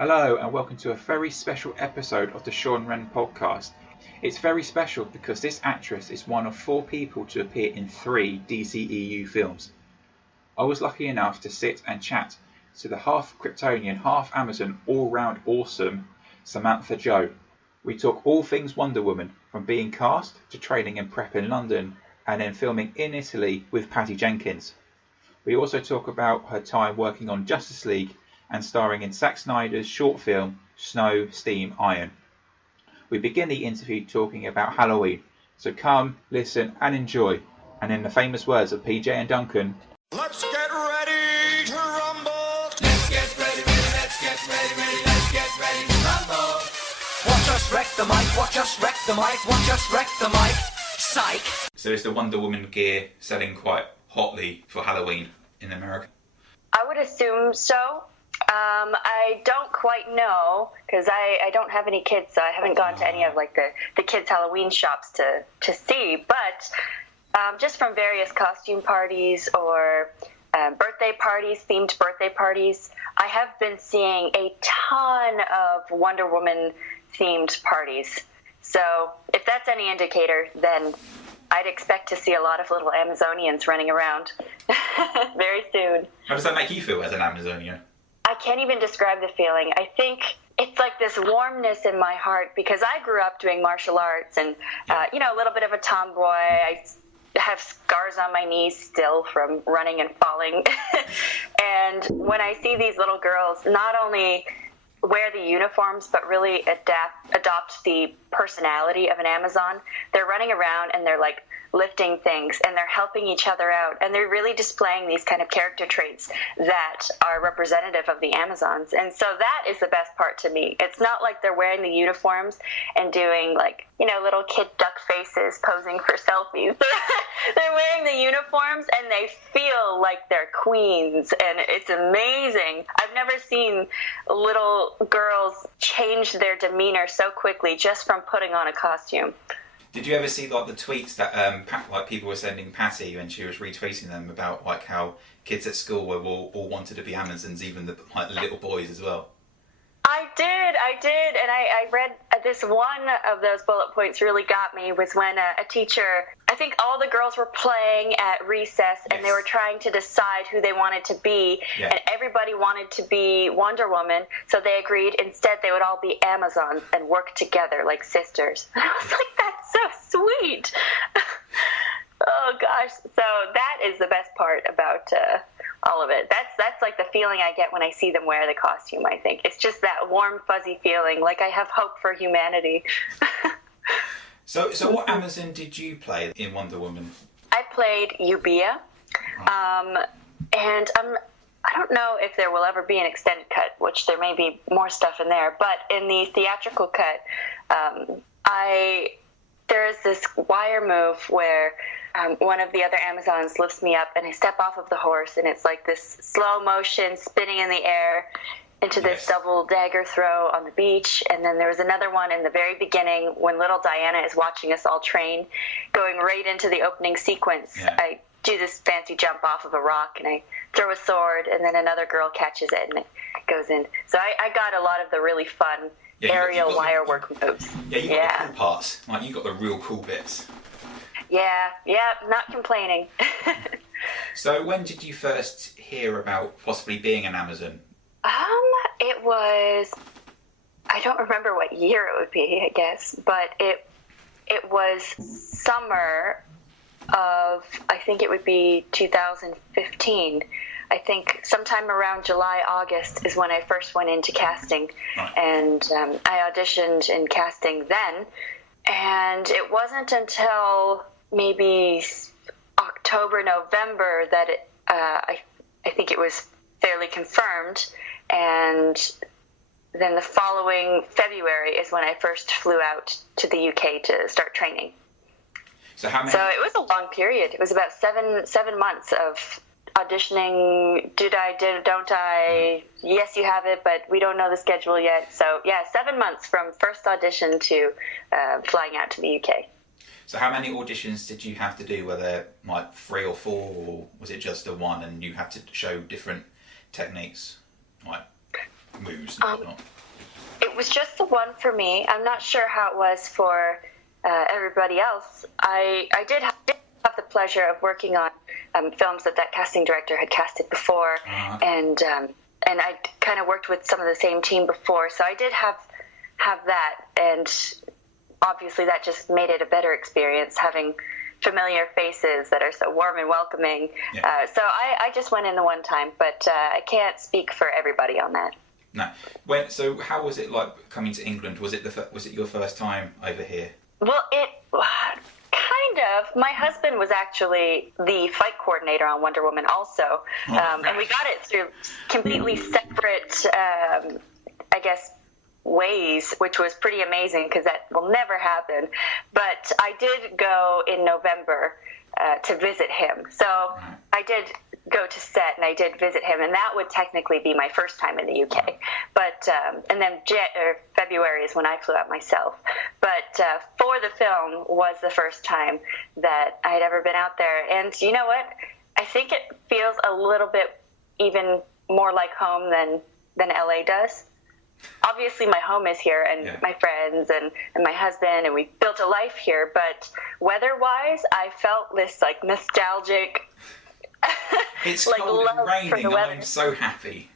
Hello and welcome to a very special episode of the Shaun Wren Podcast. It's very special because this actress is one of 4 people to appear in 3 DCEU films. I was lucky enough to sit and chat to the half Kryptonian, half Amazon, all-round awesome Samantha Jo. We talk all things Wonder Woman, from being cast to training and prep in London and then filming in Italy with Patty Jenkins. We also talk about her time working on Justice League and starring in Zack Snyder's short film Snow, Steam, Iron. We begin the interview talking about Halloween, so come, listen and enjoy. And in the famous words of PJ and Duncan, let's get ready to rumble. Let's get ready, let's get ready, let's get ready to rumble. Watch us wreck the mic, watch us wreck the mic, watch us wreck the mic. Psych. So is the Wonder Woman gear selling quite hotly for Halloween in America? I would assume so. I don't quite know because I don't have any kids, so I haven't gone to any of like the kids' Halloween shops to see. But just from various costume parties or birthday parties, themed birthday parties, I have been seeing a ton of Wonder Woman themed parties. So if that's any indicator, then I'd expect to see a lot of little Amazonians running around very soon. How does that make you feel as an Amazonian? I can't even describe the feeling. I think it's like this warmness in my heart because I grew up doing martial arts and, a little bit of a tomboy. I have scars on my knees still from running and falling. And when I see these little girls not only wear the uniforms but really adopt the personality of an Amazon, they're running around and they're like lifting things and they're helping each other out and they're really displaying these kind of character traits that are representative of the Amazons. And so that is the best part to me. It's not like they're wearing the uniforms and doing like, little kid duck faces posing for selfies. They're wearing the uniforms and they feel like they're queens, and it's amazing. I've never seen little girls change their demeanor so quickly just from putting on a costume. Did you ever see like the tweets that people were sending Patty when she was retweeting them about like how kids at school were all wanted to be Amazons, even the little boys as well? I did, and I read this one of those bullet points really got me was when a teacher, I think all the girls were playing at recess and they were trying to decide who they wanted to be, and everybody wanted to be Wonder Woman, so they agreed instead they would all be Amazons and work together like sisters. And I was like, that's so sweet. Oh gosh, so that is the best part about all of it. That's like the feeling I get when I see them wear the costume, I think. It's just that warm, fuzzy feeling, like I have hope for humanity. So what Amazon did you play in Wonder Woman? I played Ubia, and I don't know if there will ever be an extended cut, which there may be more stuff in there, but in the theatrical cut, there is this wire move where one of the other Amazons lifts me up and I step off of the horse and it's like this slow motion spinning in the air into this double dagger throw on the beach. And then there was another one in the very beginning when little Diana is watching us all train, going right into the opening sequence. Yeah. I do this fancy jump off of a rock and I throw a sword and then another girl catches it and it goes in. So I got a lot of the really fun aerial wire work moves. Yeah, you got the cool parts. Like, you got the real cool bits. Yeah, not complaining. So when did you first hear about possibly being an Amazon? It was, I don't remember what year it would be, I guess, but it was summer of, I think it would be 2015. I think sometime around July, August is when I first went into casting, and I auditioned in casting then, and it wasn't until maybe October, November that I think it was fairly confirmed, and then the following February is when I first flew out to the UK to start training. So how many? So it was a long period. It was about seven months of auditioning. Did I, don't I? Yes, you have it, but we don't know the schedule yet. So yeah, 7 months from first audition to flying out to the UK. So how many auditions did you have to do? Were there like 3 or 4, or was it just the one and you had to show different techniques? Like moves and whatnot? It was just the one for me. I'm not sure how it was for everybody else. I did have the pleasure of working on films that casting director had casted before, and I kind of worked with some of the same team before, so I did have that, and obviously that just made it a better experience, having familiar faces that are so warm and welcoming. Yeah. So I just went in the one time, but I can't speak for everybody on that. No. So how was it like coming to England? Was it your first time over here? Well, it kind of. My husband was actually the fight coordinator on Wonder Woman also, and we got it through completely separate, I guess, ways, which was pretty amazing because that will never happen. But I did go in November to visit him. So I did go to set and I did visit him, and that would technically be my first time in the UK. But and then February is when I flew out myself. But for the film was the first time that I had ever been out there. And you know what? I think it feels a little bit even more like home than LA does. Obviously, my home is here, and my friends and my husband, and we built a life here. But weather-wise, I felt this like nostalgic. It's like cold and raining. I'm so happy.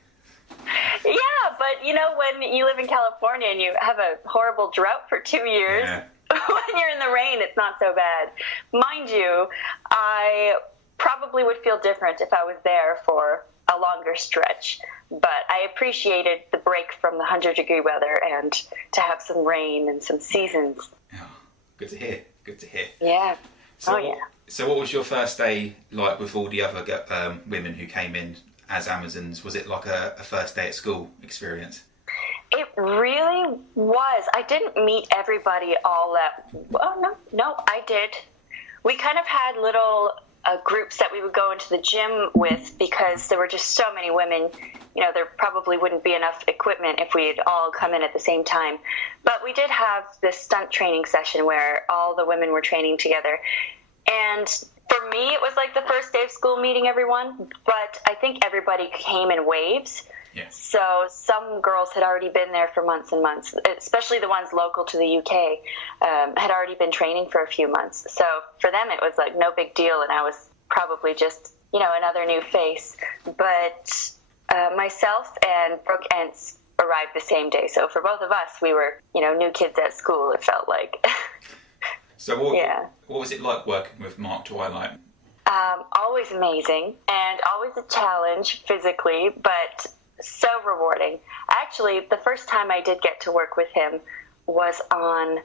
Yeah, but you know, when you live in California and you have a horrible drought for 2 years, when you're in the rain, it's not so bad. Mind you, I probably would feel different if I was there for a longer stretch, but I appreciated the break from the 100-degree weather and to have some rain and some seasons. Oh, good to hear. Yeah. So what was your first day like with all the other women who came in as Amazons? Was it like a first day at school experience? It really was. I didn't meet everybody all at... Oh, no, I did. We kind of had little groups that we would go into the gym with because there were just so many women. You know, there probably wouldn't be enough equipment if we'd all come in at the same time. But we did have this stunt training session where all the women were training together. And for me, it was like the first day of school meeting everyone, but I think everybody came in waves. Yeah. So some girls had already been there for months and months, especially the ones local to the UK, had already been training for a few months. So for them, it was like no big deal, and I was probably just, you know, another new face. But myself and Brooke Entz arrived the same day. So for both of us, we were, you know, new kids at school, it felt like. So what was it like working with Mark Twilight? Always amazing and always a challenge physically, but so rewarding. Actually, the first time I did get to work with him was on,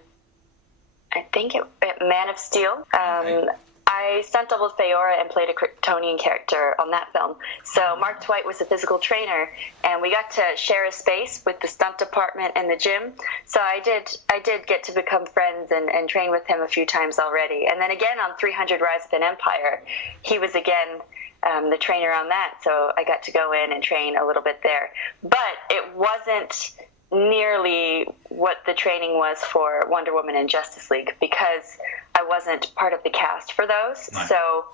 I think Man of Steel. Okay. I stunt doubled Feora and played a Kryptonian character on that film. So Mark Twight was a physical trainer, and we got to share a space with the stunt department and the gym. So I did get to become friends and train with him a few times already. And then again on 300 Rise of an Empire, he was again the trainer on that. So I got to go in and train a little bit there. But it wasn't nearly what the training was for Wonder Woman and Justice League because I wasn't part of the cast for those. Nice. So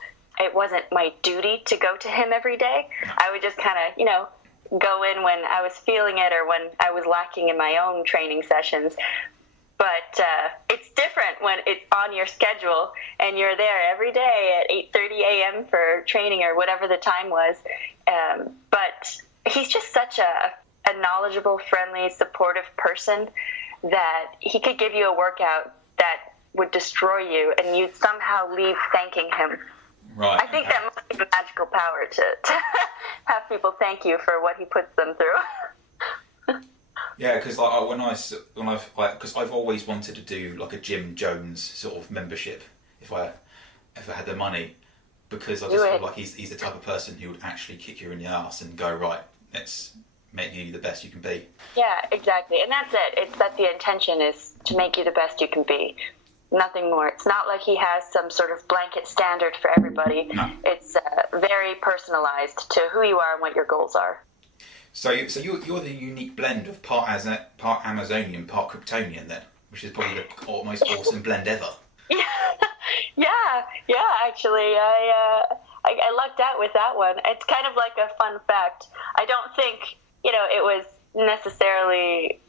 it wasn't my duty to go to him every day. I would just kind of, you know, go in when I was feeling it or when I was lacking in my own training sessions. But it's different when it's on your schedule and you're there every day at 8:30 a.m. for training or whatever the time was. But he's just such a knowledgeable, friendly, supportive person that he could give you a workout that would destroy you and you'd somehow leave thanking him. Right. I think that must be a magical power to have people thank you for what he puts them through. Yeah, because like because I've always wanted to do like a Jim Jones sort of membership if I had the money, because I just feel like he's the type of person who would actually kick you in the ass and go, right, let's make you the best you can be. Yeah, exactly, and that's it. It's that the intention is to make you the best you can be. Nothing more. It's not like he has some sort of blanket standard for everybody. No. It's very personalized to who you are and what your goals are. So you're the unique blend of part Amazonian, part Kryptonian then, which is probably the most awesome blend ever. Yeah. Actually, I lucked out with that one. It's kind of like a fun fact. I don't think it was necessarily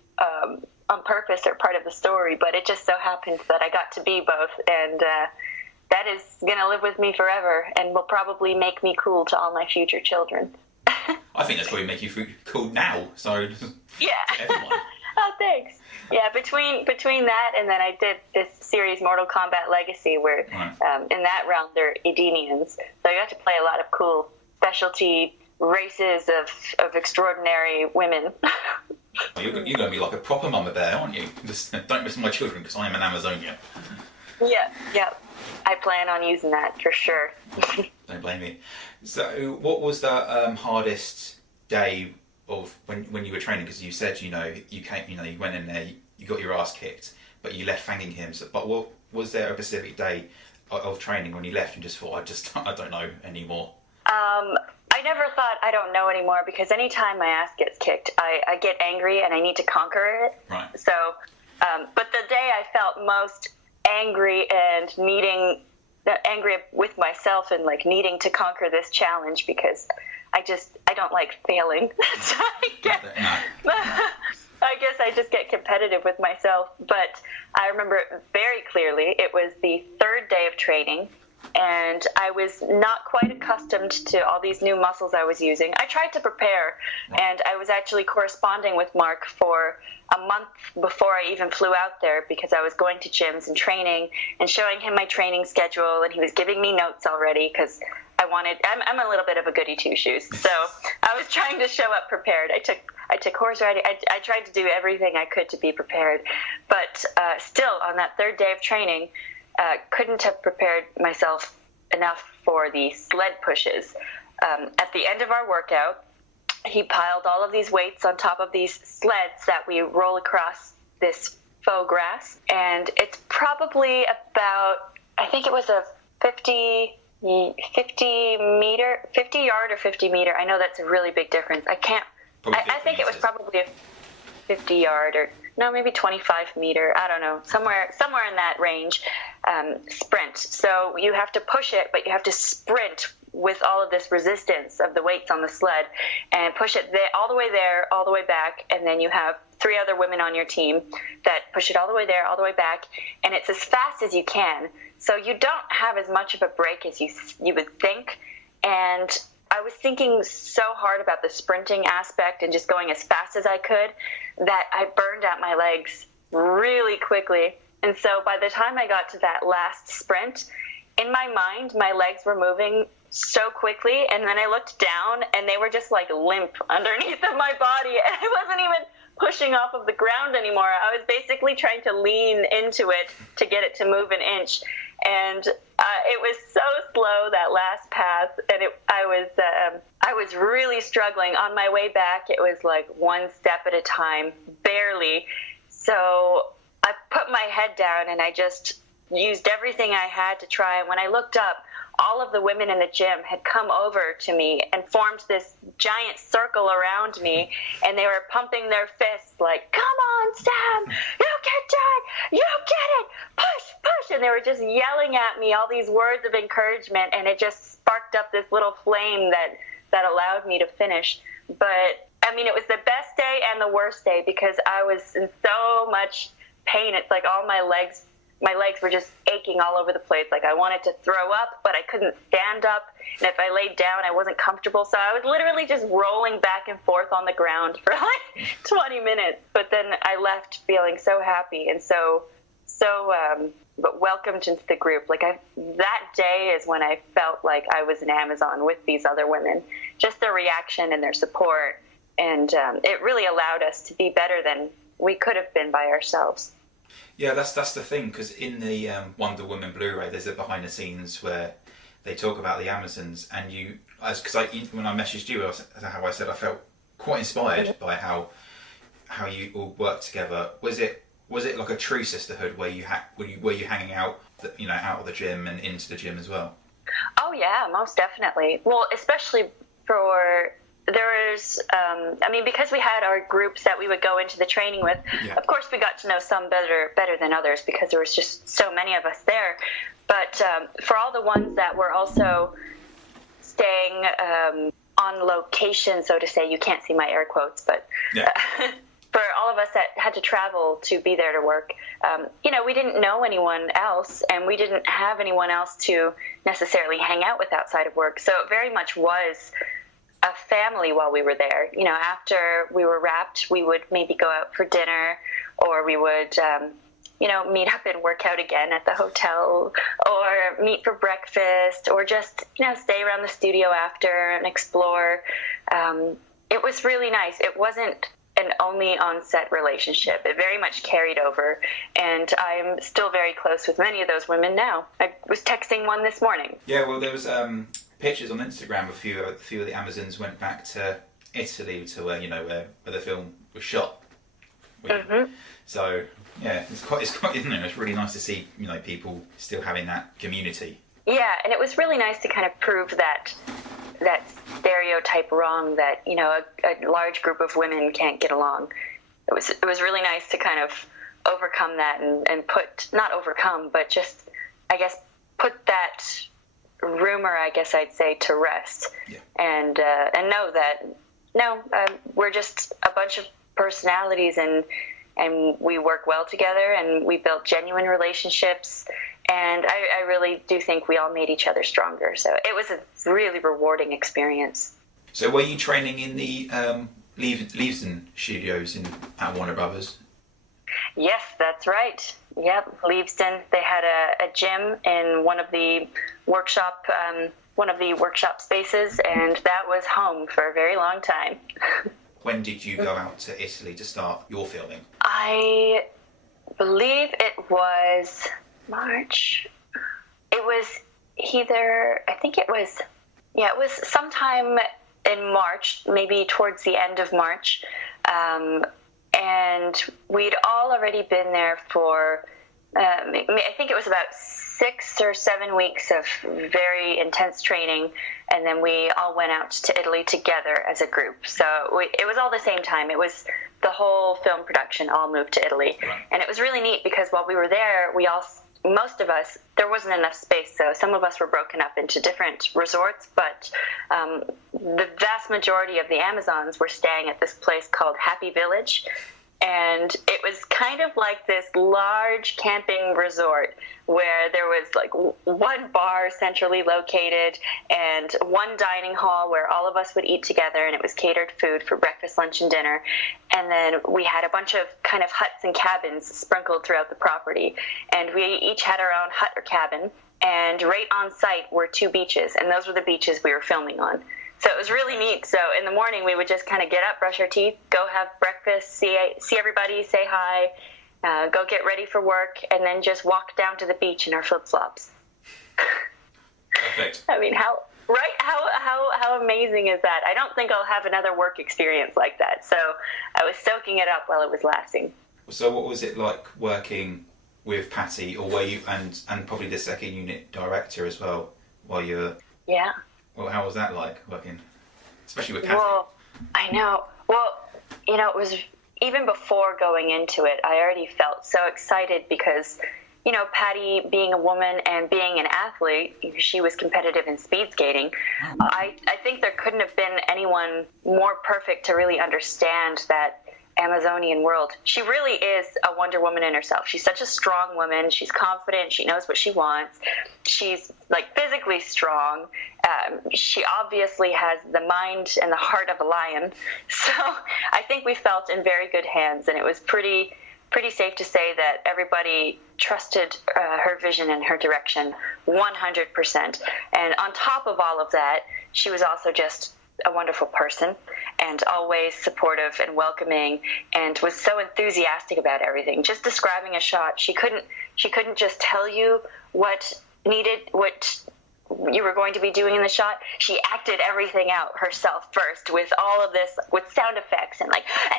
on purpose or part of the story, but it just so happens that I got to be both, and that is going to live with me forever and will probably make me cool to all my future children. I think that's probably make you feel cool now, so yeah. everyone. Oh, thanks. Yeah, between that and then I did this series, Mortal Kombat Legacy, where in that round they're Edenians. So I got to play a lot of cool specialty races of extraordinary women. You're going to be like a proper mama bear, aren't you? Just don't miss my children because I am an Amazonian. Yeah. I plan on using that for sure. Don't blame me. So, what was the hardest day of when you were training? Because you said you went in there, you got your ass kicked, but you left thanking him. So, but what was there a specific day of training when you left and just thought, I don't know anymore? I never thought I don't know anymore, because anytime my ass gets kicked, I get angry and I need to conquer it. Right. So, but the day I felt most angry and angry with myself and like needing to conquer this challenge, because I don't like failing. So I guess I just get competitive with myself. But I remember it very clearly. It was the third day of training, and I was not quite accustomed to all these new muscles I was using. I tried to prepare, and I was actually corresponding with Mark for a month before I even flew out there, because I was going to gyms and training and showing him my training schedule, and he was giving me notes already because I'm a little bit of a goody two-shoes, so I was trying to show up prepared. I took horse riding. I tried to do everything I could to be prepared, but still on that third day of training, couldn't have prepared myself enough for the sled pushes. At the end of our workout, he piled all of these weights on top of these sleds that we roll across this faux grass, and it's probably about, I think it was a 50 yard or 50 meter. I know that's a really big difference. I think it was probably a 50 yard or no, maybe 25 meter. I don't know, somewhere in that range. Sprint. So you have to push it, but you have to sprint with all of this resistance of the weights on the sled and push it all the way there, all the way back, and then you have 3 other women on your team that push it all the way there, all the way back, and it's as fast as you can. So you don't have as much of a break as you would think. And I was thinking so hard about the sprinting aspect and just going as fast as I could that I burned out my legs really quickly. And so by the time I got to that last sprint, in my mind, my legs were moving so quickly, and then I looked down and they were just like limp underneath of my body, and I wasn't even pushing off of the ground anymore. I was basically trying to lean into it to get it to move an inch, and it was so slow, that last pass, and I was really struggling. On my way back, it was like one step at a time, barely. So I put my head down and I just used everything I had to try. And when I looked up, all of the women in the gym had come over to me and formed this giant circle around me, and they were pumping their fists like, "Come on, Sam, you can do it, you get it, push," and they were just yelling at me all these words of encouragement, and it just sparked up this little flame that allowed me to finish. But I mean, it was the best day and the worst day, because I was in so much pain. It's like all my legs were just aching all over the place. Like I wanted to throw up, but I couldn't stand up. And if I laid down, I wasn't comfortable. So I was literally just rolling back and forth on the ground for like 20 minutes. But then I left feeling so happy and so but welcomed into the group. Like that day is when I felt like I was an Amazon with these other women. Just their reaction and their support. And it really allowed us to be better than we could have been by ourselves. Yeah, that's the thing, because in the Wonder Woman Blu-ray, there's a behind the scenes where they talk about the Amazons, and when I messaged you, how I said I felt quite inspired by how you all worked together. Was it like a true sisterhood where were you hanging out, out of the gym and into the gym as well? Oh yeah, most definitely. Well, especially because we had our groups that we would go into the training with. Yeah. Of course, we got to know some better than others because there was just so many of us there. But for all the ones that were also staying on location, so to say. You can't see my air quotes, but Yeah. for all of us that had to travel to be there to work, we didn't know anyone else, and we didn't have anyone else to necessarily hang out with outside of work. So it very much was a family while we were there. After we were wrapped, we would maybe go out for dinner, or we would meet up and work out again at the hotel, or meet for breakfast, or just, stay around the studio after and explore. It was really nice. It wasn't an only on-set relationship. It very much carried over, and I'm still very close with many of those women now. I was texting one this morning. Yeah, well, there was pictures on Instagram. A few of the Amazons went back to Italy to where the film was shot. Mm-hmm. So yeah, it's quite it's really nice to see people still having that community. Yeah, and it was really nice to kind of prove that stereotype wrong, that a large group of women can't get along. It was really nice to kind of overcome that and put, not overcome, but just, I guess, put that rumor, I guess I'd say, to rest. Yeah. And know that we're just a bunch of personalities, and we work well together, and we built genuine relationships, and I really do think we all made each other stronger. So it was a really rewarding experience. So were you training in the Leavesden studios at Warner Brothers? Yes, that's right. Yep, Leavesden. They had a gym in one of the workshop spaces, and that was home for a very long time. When did you go out to Italy to start your filming? I believe it was March. It was it was sometime in March, maybe towards the end of March. And we'd all already been there for, I think it was about 6 or 7 weeks of very intense training, and then we all went out to Italy together as a group. So it was all the same time. It was the whole film production all moved to Italy. Right. And it was really neat because while we were there, most of us, there wasn't enough space, so some of us were broken up into different resorts, but the vast majority of the Amazons were staying at this place called Happy Village. And it was kind of like this large camping resort where there was like one bar centrally located and one dining hall where all of us would eat together, and it was catered food for breakfast, lunch, and dinner. And then we had a bunch of kind of huts and cabins sprinkled throughout the property. And we each had our own hut or cabin, and right on site were 2 beaches, and those were the beaches we were filming on. So it was really neat. So in the morning, we would just kind of get up, brush our teeth, go have breakfast, see everybody, say hi, go get ready for work, and then just walk down to the beach in our flip-flops. Perfect. I mean, how amazing is that? I don't think I'll have another work experience like that. So I was soaking it up while it was lasting. So what was it like working with Patty, or were you, and probably the second unit director as well, while you were... Yeah. Well, how was that like, working, especially with Patty? Well, I know. Well, it was, even before going into it, I already felt so excited because, Patty being a woman and being an athlete, she was competitive in speed skating. I think there couldn't have been anyone more perfect to really understand that Amazonian world. She really is a Wonder Woman in herself. She's such a strong woman. She's confident. She knows what she wants. She's physically strong. She obviously has the mind and the heart of a lion. So I think we felt in very good hands, and it was pretty safe to say that everybody trusted her vision and her direction 100%. And on top of all of that, she was also just a wonderful person, and always supportive and welcoming, and was so enthusiastic about everything. Just describing a shot, she couldn't just tell you what you were going to be doing in the shot. She acted everything out herself first, with all of this, with sound effects, and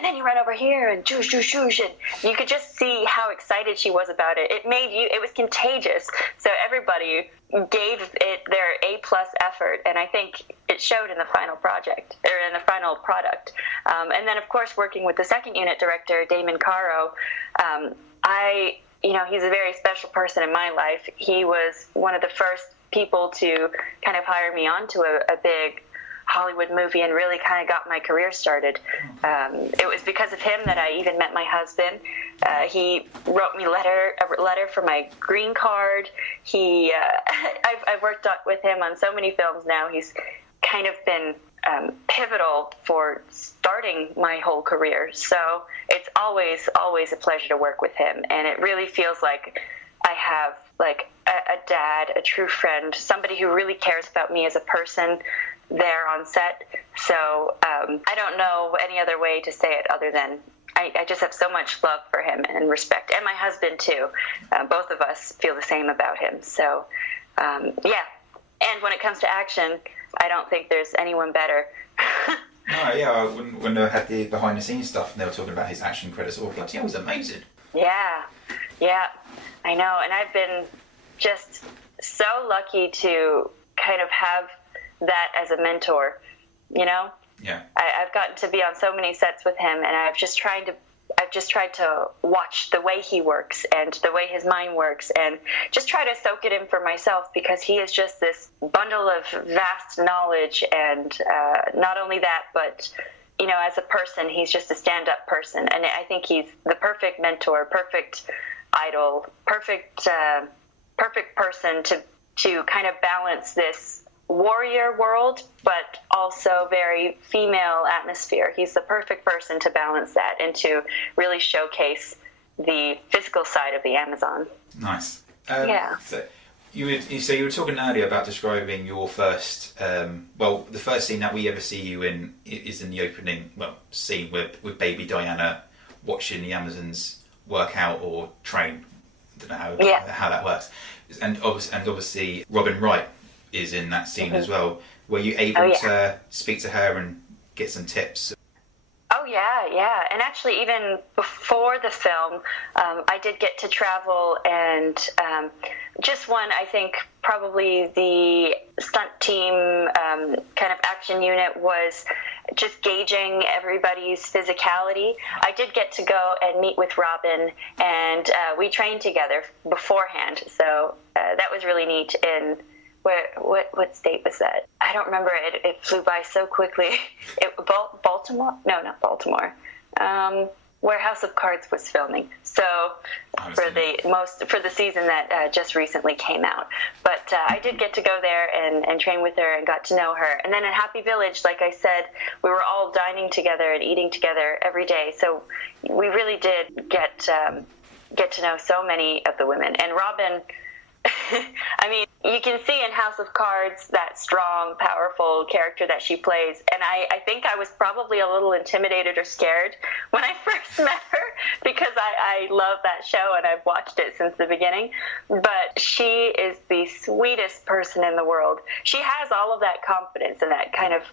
then you run over here and shoosh, shoosh, shoosh, and you could just see how excited she was about it. It was contagious. So everybody gave it their A+ effort, and I think it showed in the final project, or in the final product. And then, of course, working with the second unit director, Damon Caro, he's a very special person in my life. He was one of the first people to kind of hire me onto a big Hollywood movie and really kind of got my career started. It was because of him that I even met my husband. He wrote me a letter for my green card. I've worked with him on so many films now. He's kind of been pivotal for starting my whole career. So it's always a pleasure to work with him. And it really feels like I have like a dad, a true friend, somebody who really cares about me as a person there on set. So I don't know any other way to say it other than I just have so much love for him and respect. And my husband, too. Both of us feel the same about him. So, yeah. And when it comes to action, I don't think there's anyone better. No, yeah, when I had the behind-the-scenes stuff and they were talking about his action credits, all bloody hell, it was amazing. Yeah, I know. And I've been just so lucky to kind of have that as a mentor, you know? Yeah. I've gotten to be on so many sets with him, and I've just tried to watch the way he works and the way his mind works and just try to soak it in for myself, because he is just this bundle of vast knowledge. And not only that, but, you know, as a person, he's just a stand-up person. And I think he's the perfect mentor, perfect idol, perfect person to kind of balance this warrior world, but also very female atmosphere. He's the perfect person to balance that and to really showcase the physical side of the Amazon. Nice. Yeah. So you were talking earlier about describing your first, the first scene that we ever see you in is in the opening, scene with baby Diana watching the Amazons work out or train. I don't know how that works. And obviously Robin Wright is in that scene as well. Were you able to speak to her and get some tips? Oh, yeah. And actually, even before the film, I did get to travel and just I think probably the stunt team kind of action unit was just gauging everybody's physicality. I did get to go and meet with Robin, and we trained together beforehand. So that was really neat. What state was that? I don't remember. It flew by so quickly. Baltimore? No, not Baltimore. Where House of Cards was filming. So for the season that just recently came out. But I did get to go there and train with her and got to know her. And then in Happy Village, like I said, we were all dining together and eating together every day. So we really did get to know so many of the women. And Robin, I mean, you can see in House of Cards that strong, powerful character that she plays. And I think I was probably a little intimidated or scared when I first met her, because I love that show and I've watched it since the beginning. But she is the sweetest person in the world. She has all of that confidence and that kind of,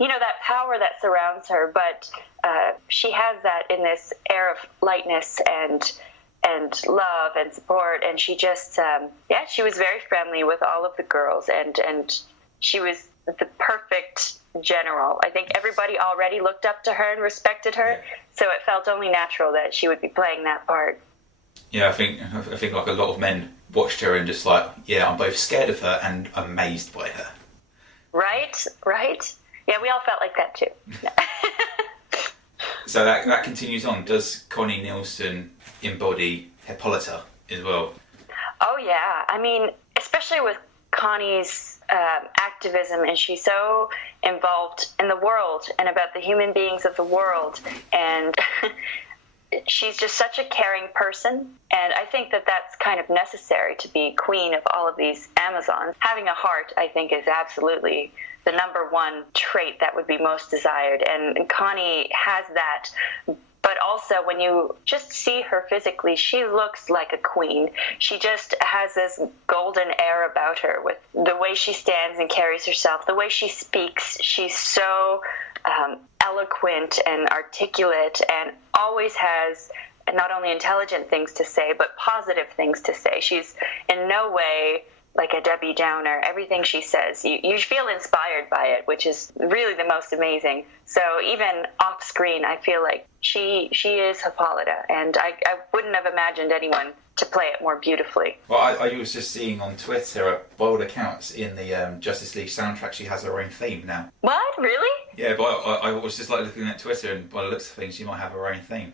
you know, that power that surrounds her. But she has that in this air of lightness and love and support, and she just she was very friendly with all of the girls, and she was the perfect general. I think everybody already looked up to her and respected her, so it felt only natural that she would be playing that part. Yeah, I think like a lot of men watched her and just like, yeah, I'm both scared of her and amazed by her. Right. Yeah, we all felt like that too. So that continues on. Does Connie Nielsen embody Hippolyta as well? Oh, yeah. I mean, especially with Connie's activism, and she's so involved in the world and about the human beings of the world. And she's just such a caring person. And I think that that's kind of necessary to be queen of all of these Amazons. Having a heart, I think, is absolutely the number one trait that would be most desired. And Connie has that. But also, when you just see her physically, she looks like a queen. She just has this golden air about her with the way she stands and carries herself, the way she speaks. She's so eloquent and articulate, and always has not only intelligent things to say, but positive things to say. She's in no way like a Debbie Downer. Everything she says, you feel inspired by it, which is really the most amazing. So even off screen, I feel like she is Hippolyta, and I wouldn't have imagined anyone to play it more beautifully. Well, I was just seeing on Twitter, by all accounts, in the Justice League soundtrack, she has her own theme now. What? Really? Yeah, but I was just like looking at Twitter, and by the looks of things, she might have her own theme.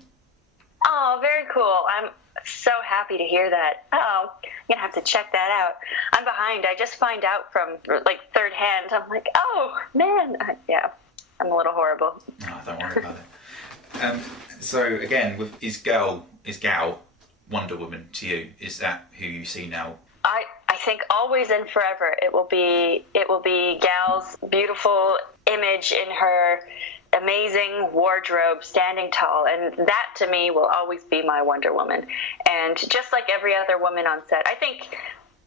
Oh, very cool. I'm so happy to hear that. Oh, I'm going to have to check that out. I'm behind. I just find out from, like, third hand. I'm like, oh, man. Yeah, I'm a little horrible. Oh, don't worry about it. So, again, is Gal Wonder Woman to you? Is that who you see now? I think always and forever it will be Gal's beautiful image in her amazing wardrobe standing tall, and that to me will always be my Wonder Woman. And just like every other woman on set, I think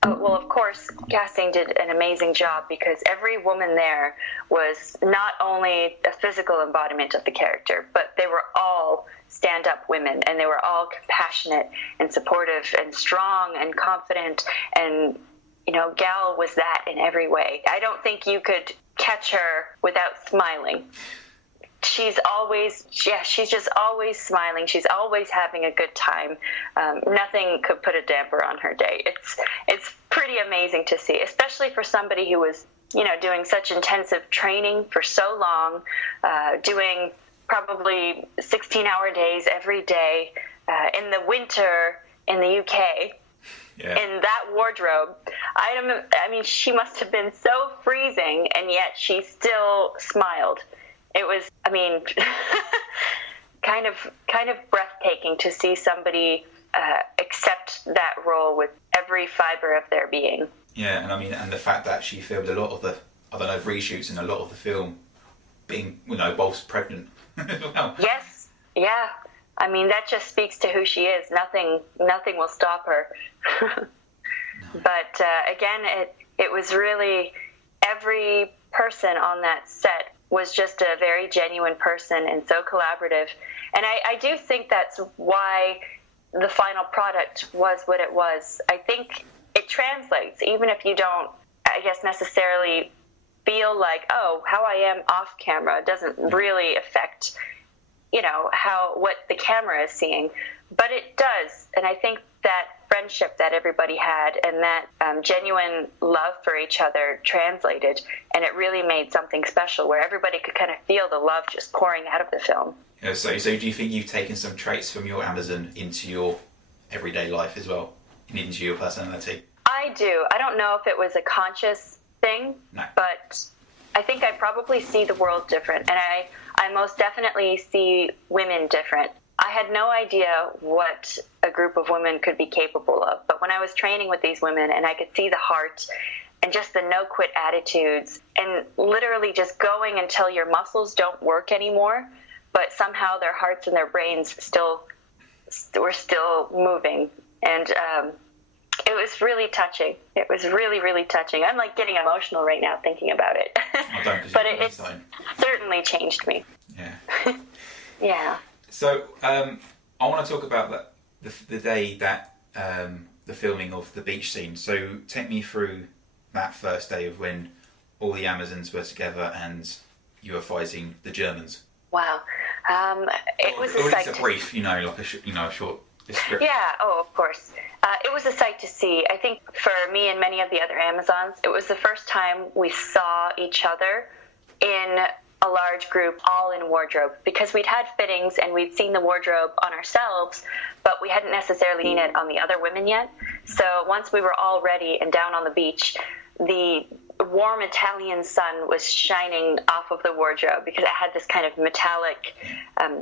well, of course, casting did an amazing job, because every woman there was not only a physical embodiment of the character, but they were all stand-up women, and they were all compassionate and supportive and strong and confident, and, you know, Gal was that in every way. I don't think you could catch her without smiling. She's just always smiling. She's always having a good time. Nothing could put a damper on her day. It's pretty amazing to see, especially for somebody who was, you know, doing such intensive training for so long, doing probably 16-hour days every day in the winter in the UK. Yeah. In that wardrobe. I mean, she must have been so freezing, and yet she still smiled. It was, I mean, kind of breathtaking to see somebody accept that role with every fiber of their being. Yeah, and I mean, and the fact that she filmed a lot of the, reshoots in a lot of the film, being, you know, whilst pregnant. Wow. Yes, yeah. I mean, that just speaks to who she is. Nothing will stop her. No. But again, it was really, every person on that set was just a very genuine person and so collaborative. And I do think that's why the final product was what it was. I think it translates, even if you don't, I guess, necessarily feel like, oh, how I am off camera doesn't really affect, you know, what the camera is seeing. But it does. And I think that friendship that everybody had and that genuine love for each other translated, and it really made something special where everybody could kind of feel the love just pouring out of the film. Yeah, so do you think you've taken some traits from your Amazon into your everyday life as well, and into your personality? I do. I don't know if it was a conscious thing, no. But I think I probably see the world different, and I most definitely see women different. I had no idea what a group of women could be capable of, but when I was training with these women and I could see the heart and just the no-quit attitudes and literally just going until your muscles don't work anymore, but somehow their hearts and their brains were still moving. And it was really touching. It was really, really touching. I'm like getting emotional right now thinking about it. But it certainly changed me. Yeah. Yeah. So I want to talk about the day that the filming of the beach scene. So take me through that first day of when all the Amazons were together and you were fighting the Germans. Wow. It was a sight. It's a brief, like a short description. Yeah. Oh, of course. It was a sight to see. I think for me and many of the other Amazons, it was the first time we saw each other in a large group, all in wardrobe, because we'd had fittings and we'd seen the wardrobe on ourselves, but we hadn't necessarily seen it on the other women yet. So once we were all ready and down on the beach, the warm Italian sun was shining off of the wardrobe because it had this kind of metallic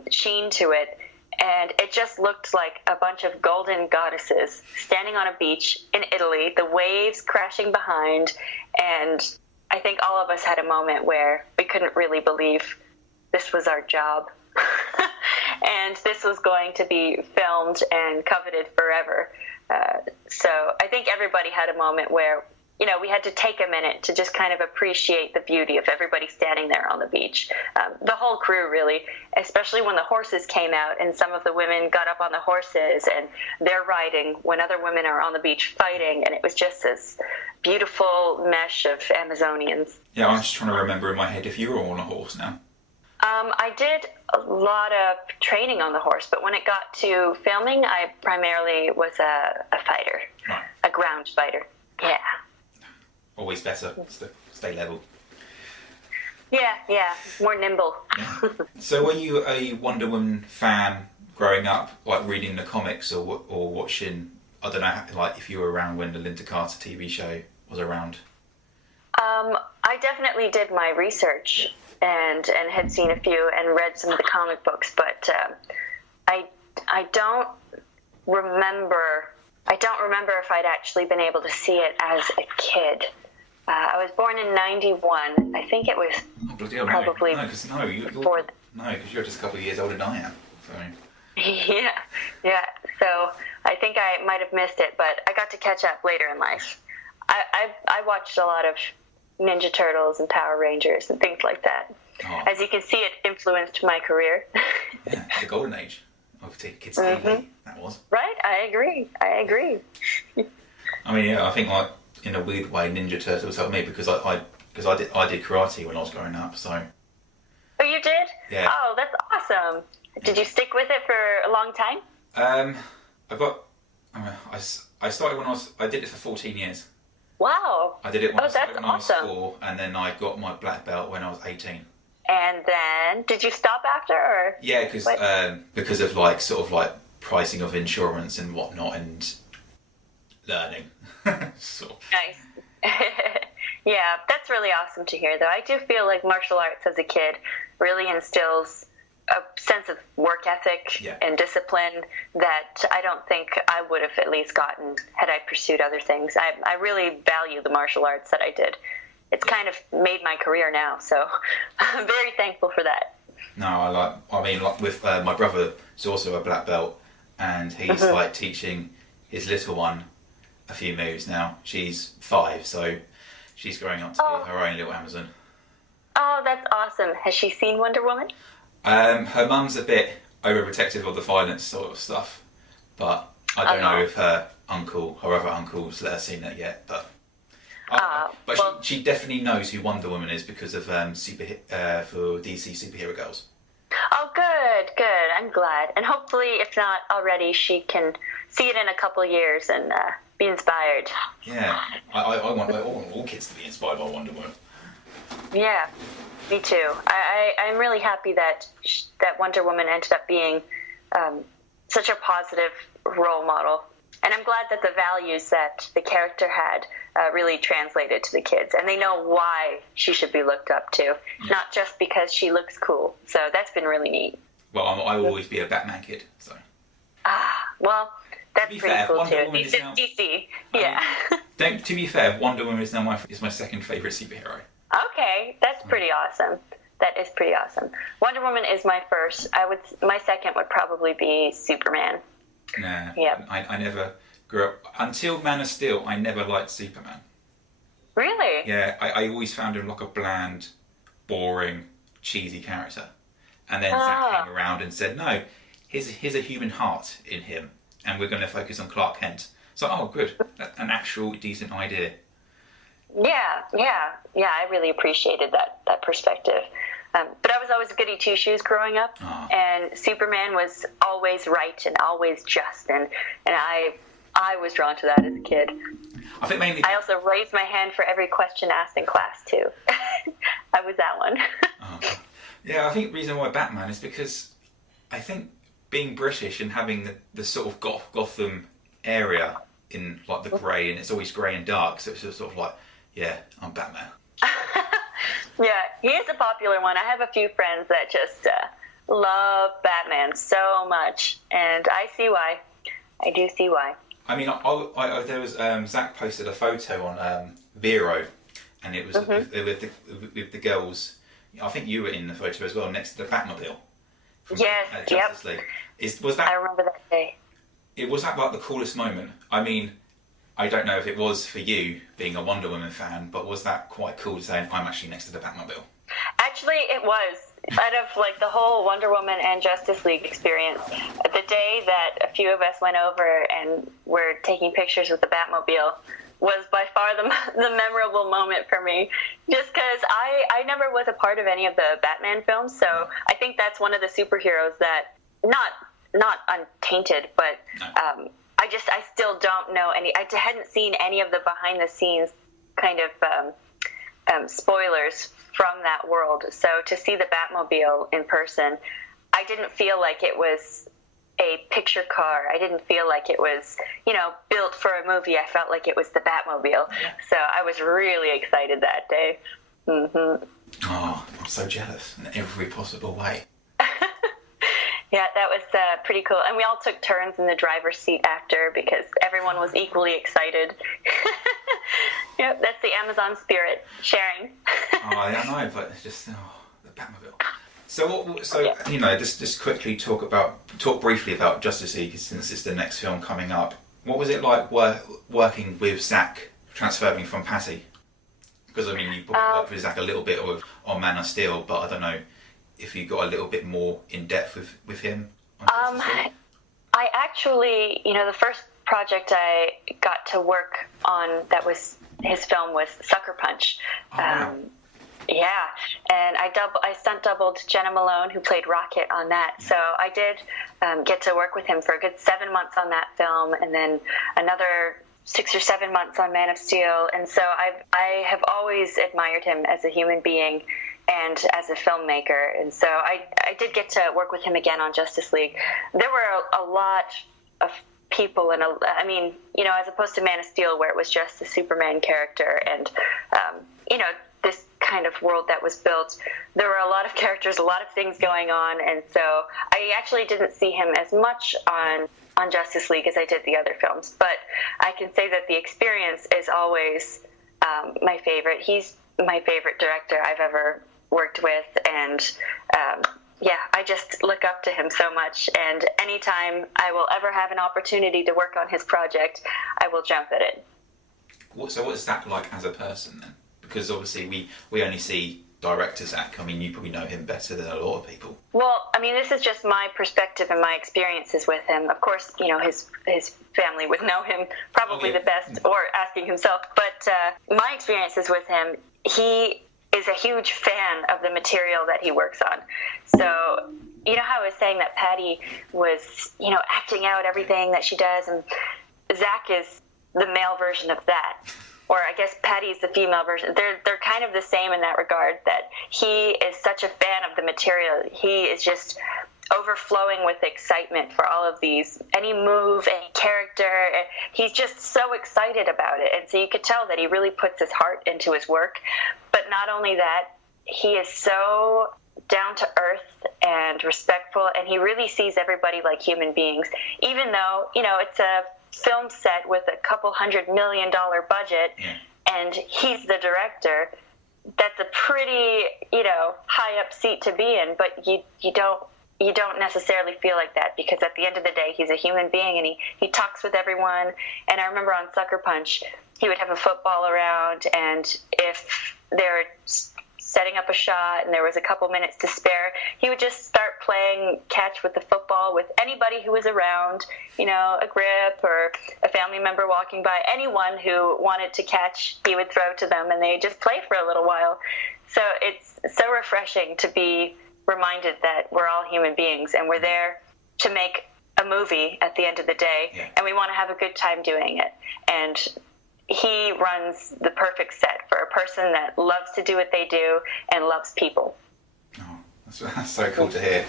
sheen to it. And it just looked like a bunch of golden goddesses standing on a beach in Italy, the waves crashing behind. And I think all of us had a moment where we couldn't really believe this was our job. And this was going to be filmed and coveted forever. So I think everybody had a moment where we had to take a minute to just kind of appreciate the beauty of everybody standing there on the beach. The whole crew, really, especially when the horses came out and some of the women got up on the horses and they're riding when other women are on the beach fighting. And it was just this beautiful mesh of Amazonians. Yeah, I'm just trying to remember in my head if you were on a horse now. I did a lot of training on the horse, but when it got to filming, I primarily was a fighter, Right. a ground fighter. Yeah. Always better to stay level. Yeah, more nimble. Yeah. So were you a Wonder Woman fan growing up, like reading the comics or watching, I don't know, like if you were around when the Linda Carter TV show was around? I definitely did my research and had seen a few and read some of the comic books, but I don't remember if I'd actually been able to see it as a kid. I was born in 91. I think it was probably before. No, because you're just a couple of years older than I am. So. Yeah. So I think I might have missed it, but I got to catch up later in life. I watched a lot of Ninja Turtles and Power Rangers and things like that. Oh. As you can see, it influenced my career. Yeah, the golden age of kids TV, that was. Right, I agree. I mean, yeah, I think like in a weird way, Ninja Turtles helped me because I did karate when I was growing up. So. Oh, you did? Yeah. Oh, that's awesome. Did you stick with it for a long time? I started when I did it for 14 years. Wow. I did it when I awesome. was 4, and then I got my black belt when I was 18. And then, did you stop after, or? Yeah, because of like sort of like pricing of insurance and whatnot, and learning. So. Nice. Yeah, that's really awesome to hear, though. I do feel like martial arts as a kid really instills a sense of work ethic and discipline that I don't think I would have at least gotten had I pursued other things. I really value the martial arts that I did. It's kind of made my career now, so I'm very thankful for that. No, with my brother, who's also a black belt, and he's like teaching his little one a few moves now. She's 5, so she's growing up to be her own little Amazon. Oh, that's awesome. Has she seen Wonder Woman? Her mum's a bit overprotective of the violence sort of stuff, but I don't know if her other uncles let her see that yet. But she definitely knows who Wonder Woman is because of for DC superhero girls. Oh, good. I'm glad. And hopefully, if not already, she can see it in a couple years and be inspired. Yeah, I want all kids to be inspired by Wonder Woman. Yeah, me too. I'm really happy that Wonder Woman ended up being such a positive role model. And I'm glad that the values that the character had really translated to the kids. And they know why she should be looked up to, not just because she looks cool. So that's been really neat. Well, I will always be a Batman kid, so. Well, that's pretty fair, cool Wonder too. Woman is now, DC, yeah. To be fair, Wonder Woman is now my second favourite superhero. Okay, that's pretty awesome. That is pretty awesome. Wonder Woman is my first. My second would probably be Superman. Nah, yep. I never grew up until Man of Steel. I never liked Superman. Really? Yeah, I always found him like a bland, boring, cheesy character. And then Zack came around and said, "No, here's a human heart in him, and we're going to focus on Clark Kent." So, oh, good, an actual decent idea. Yeah. I really appreciated that perspective. But I was always a goody two-shoes growing up, and Superman was always right and always just, and I was drawn to that as a kid. I think mainly. I also raised my hand for every question asked in class too. I was that one. Yeah, I think the reason why Batman is because I think being British and having the sort of Gotham area in like the grey, and it's always grey and dark, so it's just sort of like, yeah, I'm Batman. Yeah, he is a popular one. I have a few friends that just love Batman so much, and I see why. I do see why. I mean, there was Zach posted a photo on Vero, and it was with the girls. I think you were in the photo as well, next to the Batmobile. Yes, Justice League. Was that? I remember that day. Was that like the coolest moment? I mean, I don't know if it was for you, being a Wonder Woman fan, but was that quite cool to say, I'm actually next to the Batmobile? Actually, it was. Out of like the whole Wonder Woman and Justice League experience, the day that a few of us went over and were taking pictures with the Batmobile was by far the memorable moment for me, just because I never was a part of any of the Batman films, so I think that's one of the superheroes that, not untainted, but I still don't know any, I hadn't seen any of the behind the scenes kind of spoilers from that world, so to see the Batmobile in person, I didn't feel like it was a picture car. I didn't feel like it was, built for a movie. I felt like it was the Batmobile. So I was really excited that day. Mm-hmm. Oh, I'm so jealous in every possible way. Yeah, that was pretty cool. And we all took turns in the driver's seat after because everyone was equally excited. Yep, that's the Amazon spirit, sharing. Oh, yeah, I know, but it's just, the Batmobile. So, just quickly talk briefly about Justice League, since it's the next film coming up. What was it like working with Zack, transferring from Patty? Because, I mean, you probably worked with Zack a little bit on Man of Steel, but I don't know if you got a little bit more in depth with him. I actually, the first project I got to work on that was his film was Sucker Punch. Oh, wow. Yeah, and I stunt doubled Jenna Malone, who played Rocket on that. So I did get to work with him for a good 7 months on that film, and then another 6 or 7 months on Man of Steel. And so I have always admired him as a human being and as a filmmaker. And so I did get to work with him again on Justice League. There were a lot of people, and as opposed to Man of Steel, where it was just the Superman character and this kind of world that was built, there were a lot of characters, a lot of things going on, and so I actually didn't see him as much on Justice League as I did the other films, but I can say that the experience is always my favorite. He's my favorite director I've ever worked with, and I just look up to him so much, and anytime I will ever have an opportunity to work on his project, I will jump at it. So what is Zack like as a person then? Because obviously we only see director Zack. I mean, you probably know him better than a lot of people. Well, I mean, this is just my perspective and my experiences with him. Of course, his family would know him probably the best, or asking himself. But my experiences with him, he is a huge fan of the material that he works on. So, how I was saying that Patty was, acting out everything that she does, and Zack is the male version of that. Or I guess Patty's the female version. They're kind of the same in that regard, that he is such a fan of the material. He is just overflowing with excitement for all of these. Any move, any character, he's just so excited about it. And so you could tell that he really puts his heart into his work. But not only that, he is so down to earth and respectful, and he really sees everybody like human beings. Even though, it's a film set with a couple $100 million budget, and he's the director, that's a pretty, high up seat to be in, but you don't necessarily feel like that, because at the end of the day, he's a human being, and he talks with everyone. And I remember on Sucker Punch, he would have a football around, and if they're setting up a shot and there was a couple minutes to spare, he would just start playing catch with the football with anybody who was around, a grip or a family member walking by. Anyone who wanted to catch, he would throw to them, and they just play for a little while. So it's so refreshing to be reminded that we're all human beings, and we're there to make a movie at the end of the day, and we want to have a good time doing it. And he runs the perfect set for a person that loves to do what they do and loves people. Oh, that's so cool to hear.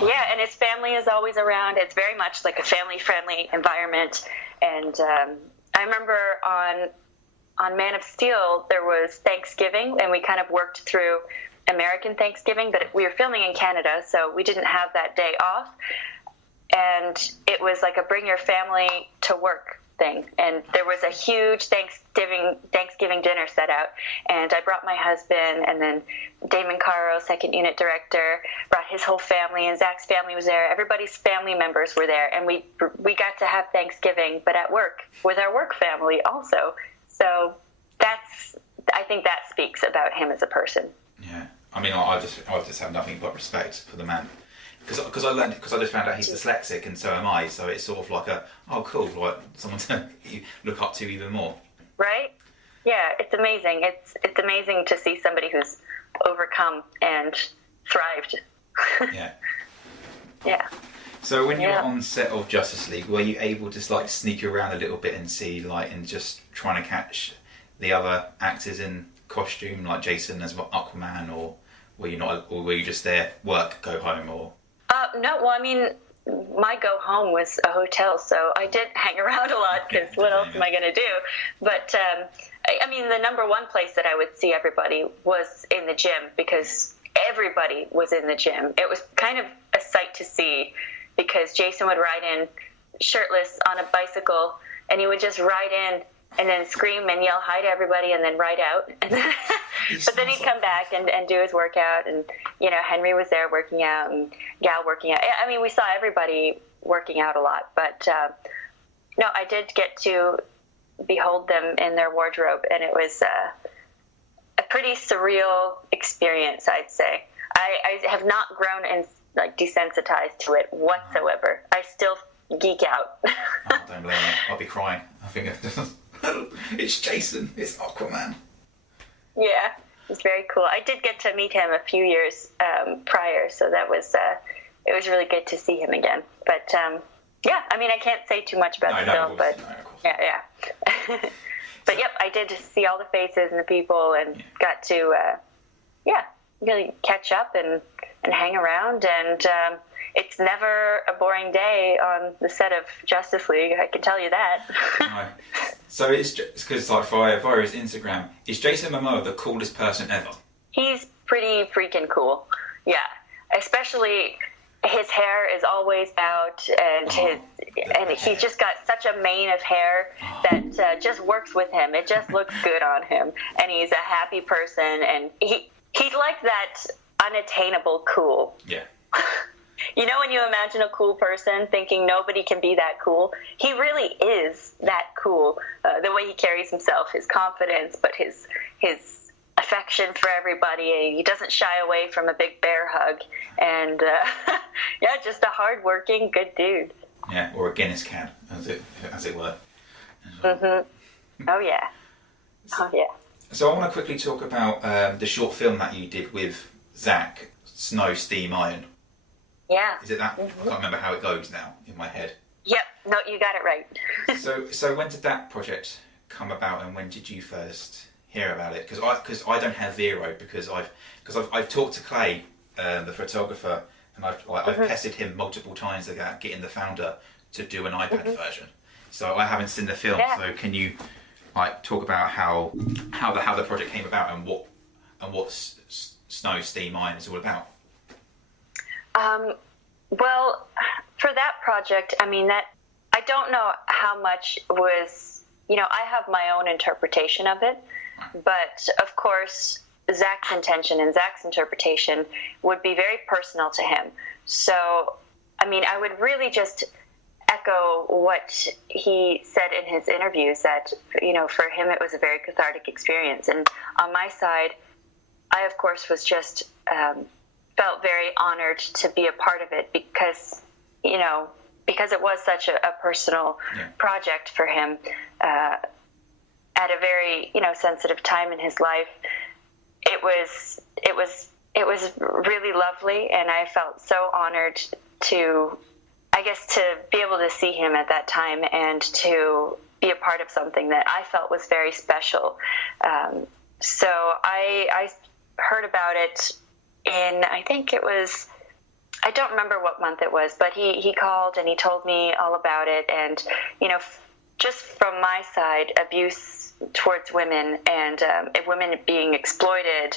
Yeah, and his family is always around. It's very much like a family-friendly environment. And I remember on Man of Steel, there was Thanksgiving, and we kind of worked through American Thanksgiving, but we were filming in Canada, so we didn't have that day off. And it was like a bring your family to work thing. And there was a huge Thanksgiving dinner set out, and I brought my husband, and then Damon Caro, second unit director, brought his whole family, and Zach's family was there. Everybody's family members were there, and we got to have Thanksgiving, but at work with our work family also. So I think that speaks about him as a person. Yeah, I mean, I just have nothing but respect for the man. Because I just found out he's dyslexic, and so am I. So it's sort of like cool, like someone to look up to even more. Right? Yeah, it's amazing. It's amazing to see somebody who's overcome and thrived. Yeah. Yeah. So when you were on set of Justice League, were you able to like sneak around a little bit and see and just trying to catch the other actors in costume, like Jason as Aquaman, or were you not? Or were you just there, work, go home, or? No, well, I mean, my go home was a hotel, so I did hang around a lot, because what else am I going to do? But, I mean, the number one place that I would see everybody was in the gym, because everybody was in the gym. It was kind of a sight to see, because Jason would ride in shirtless on a bicycle, and he would just ride in and then scream and yell hi to everybody and then ride out. But then he'd come back and do his workout, and, you know, Henry was there working out and Gal working out. I mean, we saw everybody working out a lot, but no, I did get to behold them in their wardrobe, and it was a pretty surreal experience, I'd say. I have not grown and like desensitized to it whatsoever. I still geek out. Oh, don't blame me. I'll be crying. I think it's Jason. It's Aquaman. Yeah, it's very cool. I did get to meet him a few years prior, so that was it was really good to see him again. But yeah, I mean, I can't say too much about the film, but yeah. But yep, I did see all the faces and the people, and got to really catch up and hang around, and it's never a boring day on the set of Justice League, I can tell you that. No. So it's because like via his Instagram, is Jason Momoa the coolest person ever? He's pretty freaking cool, yeah. Especially his hair is always out, and he's just got such a mane of hair that just works with him. It just looks good on him, and he's a happy person, and he's like that unattainable cool. Yeah. You know, when you imagine a cool person thinking nobody can be that cool, he really is that cool. The way he carries himself, his confidence, but his affection for everybody. He doesn't shy away from a big bear hug. And, yeah, just a hard-working, good dude. Yeah, or a Guinness can, as it were. Mm-hmm. Oh, yeah. Oh, yeah. So I want to quickly talk about the short film that you did with Zach, Snow, Steam, Iron. Yeah. Is it that? Mm-hmm. I can't remember how it goes now in my head. Yep. No, you got it right. So when did that project come about, and when did you first hear about it? Because I don't have Vero, because I've talked to Clay, the photographer, and I've pestered him multiple times about getting the founder to do an iPad version. So I haven't seen the film. Yeah. So can you talk about how the project came about, and what Snow, Steam, Iron is all about? Well, for that project, I mean, I don't know how much was, I have my own interpretation of it, but of course, Zach's intention and Zach's interpretation would be very personal to him. So, I mean, I would really just echo what he said in his interviews, that, for him it was a very cathartic experience. And on my side, I, of course, was just felt very honored to be a part of it, because it was such a personal project for him at a very sensitive time in his life. It was really lovely, and I felt so honored to be able to see him at that time, and to be a part of something that I felt was very special. So I heard about it in, I think it was, I don't remember what month it was, but he called and he told me all about it. And, just from my side, abuse towards women and women being exploited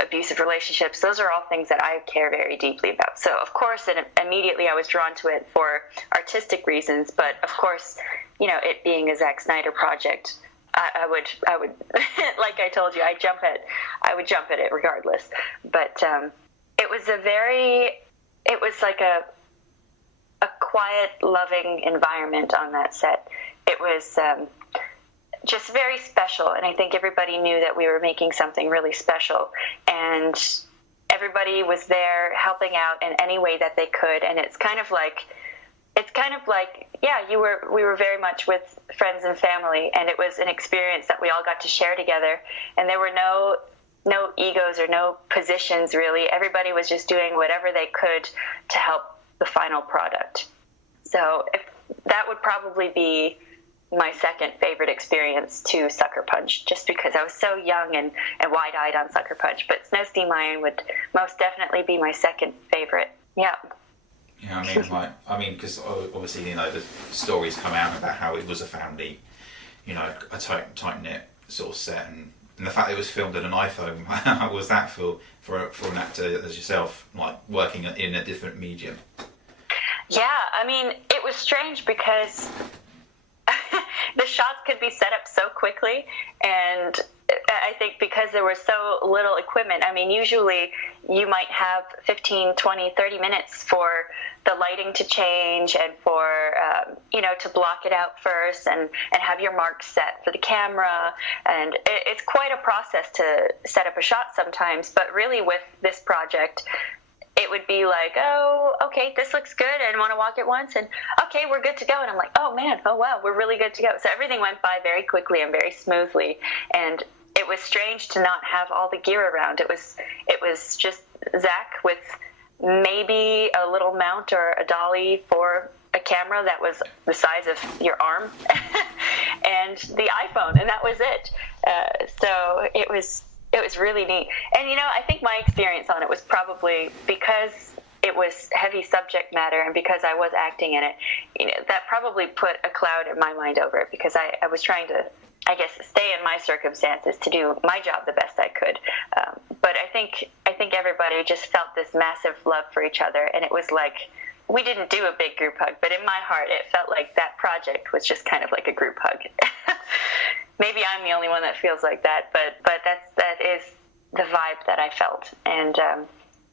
abusive relationships. Those are all things that I care very deeply about. So, of course, immediately I was drawn to it for artistic reasons. But, of course, you know, it being a Zack Snyder project, I would, like I told you, I would jump at it regardless. But it was like a quiet, loving environment on that set. It was just very special, and I think everybody knew that we were making something really special, and everybody was there helping out in any way that they could. And it's kind of like, yeah, we were very much with friends and family, and it was an experience that we all got to share together, and there were no egos or no positions, really. Everybody was just doing whatever they could to help the final product. So that would probably be my second favorite experience to Sucker Punch, just because I was so young and wide-eyed on Sucker Punch. But Snow Steam Iron would most definitely be my second favorite. Yeah. Yeah, I mean, because obviously, you know, the stories come out about how it was a family, you know, a tight-knit sort of set, and the fact that it was filmed on an iPhone. How was that for an actor as yourself, like working in a different medium? Yeah, I mean, it was strange because the shots could be set up so quickly, and I think because there was so little equipment, I mean, usually you might have 15, 20, 30 minutes for the lighting to change and for, you know, to block it out first and have your marks set for the camera. And it's quite a process to set up a shot sometimes, but really with this project, it would be like, oh, okay, this looks good. I want to walk it once, and okay, we're good to go. And I'm like, oh man, oh wow, we're really good to go. So everything went by very quickly and very smoothly. And it was strange to not have all the gear around. It was just Zach with maybe a little mount or a dolly for a camera that was the size of your arm, and the iPhone, and that was it. So it was really neat. And, you know, I think my experience on it was probably because it was heavy subject matter and because I was acting in it, you know, that probably put a cloud in my mind over it, because I was trying to, I guess, stay in my circumstances to do my job the best I could. But I think everybody just felt this massive love for each other, and it was like, we didn't do a big group hug, but in my heart, it felt like that project was just kind of like a group hug. Maybe I'm the only one that feels like that, but that is the vibe that I felt, and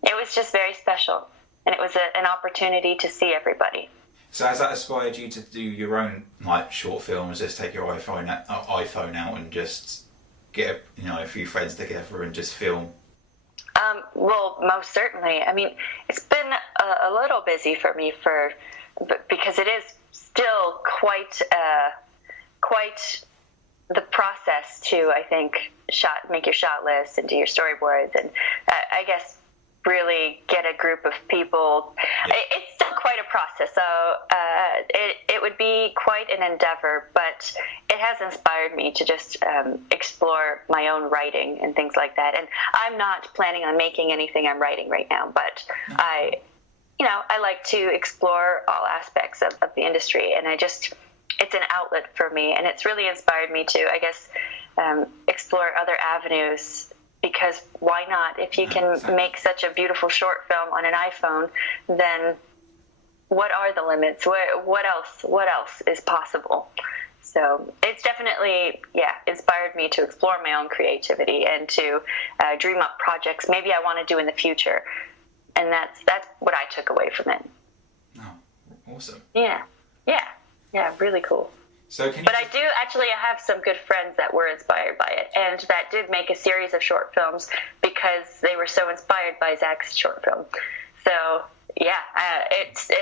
it was just very special, and it was an opportunity to see everybody. So has that inspired you to do your own like short films? Just take your iPhone out and just get a few friends together and just film? Well, most certainly. I mean, it's been a little busy for me because it is still quite the process to, I think, make your shot list and do your storyboards, and I guess really get a group of people. Yeah. It's still quite a process, so it would be quite an endeavor, but it has inspired me to just explore my own writing and things like that. And I'm not planning on making anything I'm writing right now, but I like to explore all aspects of the industry, and it's an outlet for me, and it's really inspired me to, I guess, explore other avenues. Because why not? If you can make such a beautiful short film on an iPhone, then what are the limits? What else is possible? So it's definitely, inspired me to explore my own creativity and to dream up projects maybe I want to do in the future. And that's what I took away from it. Oh, awesome. Yeah, really cool. But I do actually have some good friends that were inspired by it, and that did make a series of short films because they were so inspired by Zach's short film. So it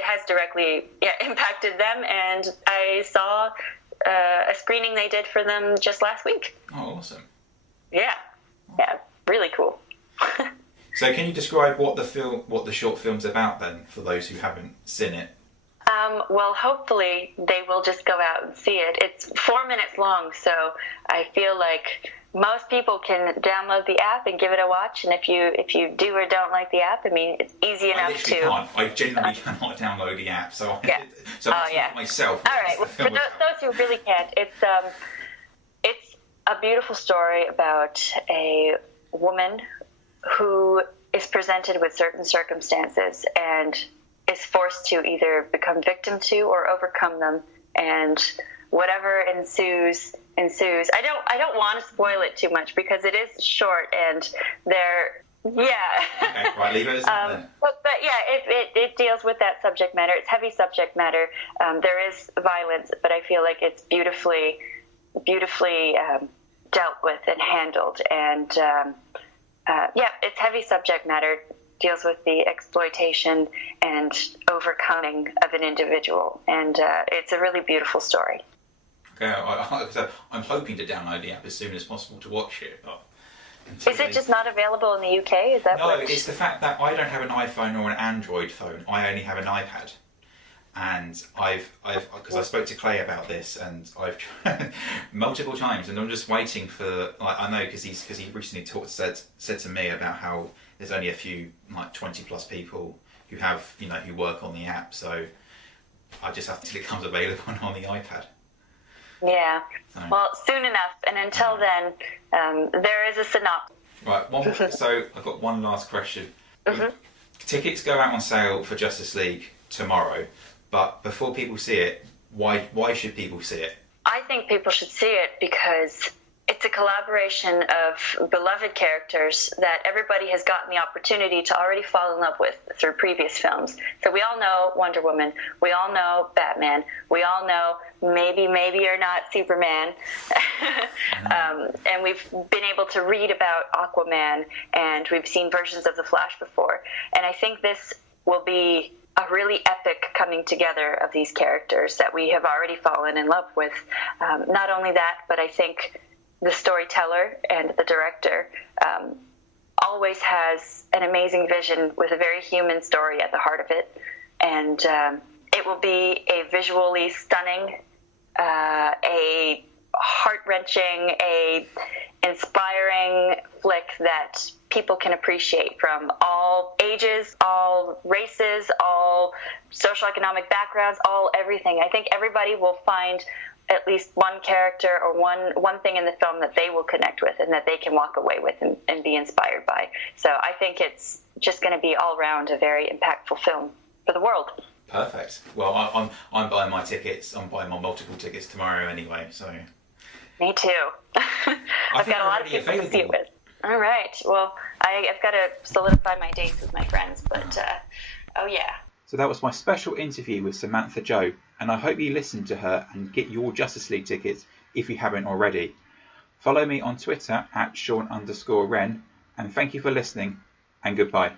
has directly impacted them, and I saw a screening they did for them just last week. Oh, awesome! Yeah, really cool. So, can you describe what the short film's about then, for those who haven't seen it? Well, hopefully they will just go out and see it. It's 4 minutes long, so I feel like most people can download the app and give it a watch. And if you do or don't like the app, I mean, it's easy enough to. I genuinely cannot download the app, so For myself. All right, well, for those who really can't, it's a beautiful story about a woman who is presented with certain circumstances and is forced to either become victim to or overcome them, and whatever ensues. I don't want to spoil it too much because it is short and there. Yeah. Okay, right, leave it as that then. But yeah, it deals with that subject matter. It's heavy subject matter. There is violence, but I feel like it's beautifully dealt with and handled. And it's heavy subject matter. Deals with the exploitation and overcoming of an individual, and it's a really beautiful story. Okay, I'm hoping to download the app as soon as possible to watch it. But is it just not available in the UK? Is that no? It's the fact that I don't have an iPhone or an Android phone. I only have an iPad, and I've because I spoke to Clay about this, and I've tried multiple times, and I'm just waiting for I know because he recently said to me about how there's only a few 20 plus people who have who work on the app, so I just have to till it comes available on the iPad. Yeah. So. Well, soon enough, and until then, there is a synopsis. Right. So I've got one last question. Mm-hmm. Tickets go out on sale for Justice League tomorrow, but before people see it, why should people see it? I think people should see it because it's a collaboration of beloved characters that everybody has gotten the opportunity to already fall in love with through previous films. So we all know Wonder Woman. We all know Batman. We all know maybe or not Superman. And we've been able to read about Aquaman, and we've seen versions of The Flash before. And I think this will be a really epic coming together of these characters that we have already fallen in love with. Not only that, but I think the storyteller and the director always has an amazing vision with a very human story at the heart of it. And it will be a visually stunning, a heart-wrenching, a inspiring flick that people can appreciate from all ages, all races, all socioeconomic backgrounds, all everything. I think everybody will find at least one character or one thing in the film that they will connect with and that they can walk away with and be inspired by. So I think it's just going to be all around a very impactful film for the world. Perfect. Well, I'm buying my tickets. I'm buying my multiple tickets tomorrow anyway. So. Me too. I've got a lot of people to see it with. All right. Well, I've got to solidify my dates with my friends, but oh yeah. So that was my special interview with Samantha Jo, and I hope you listen to her and get your Justice League tickets if you haven't already. Follow me on Twitter at Shaun_Wren, and thank you for listening, and goodbye.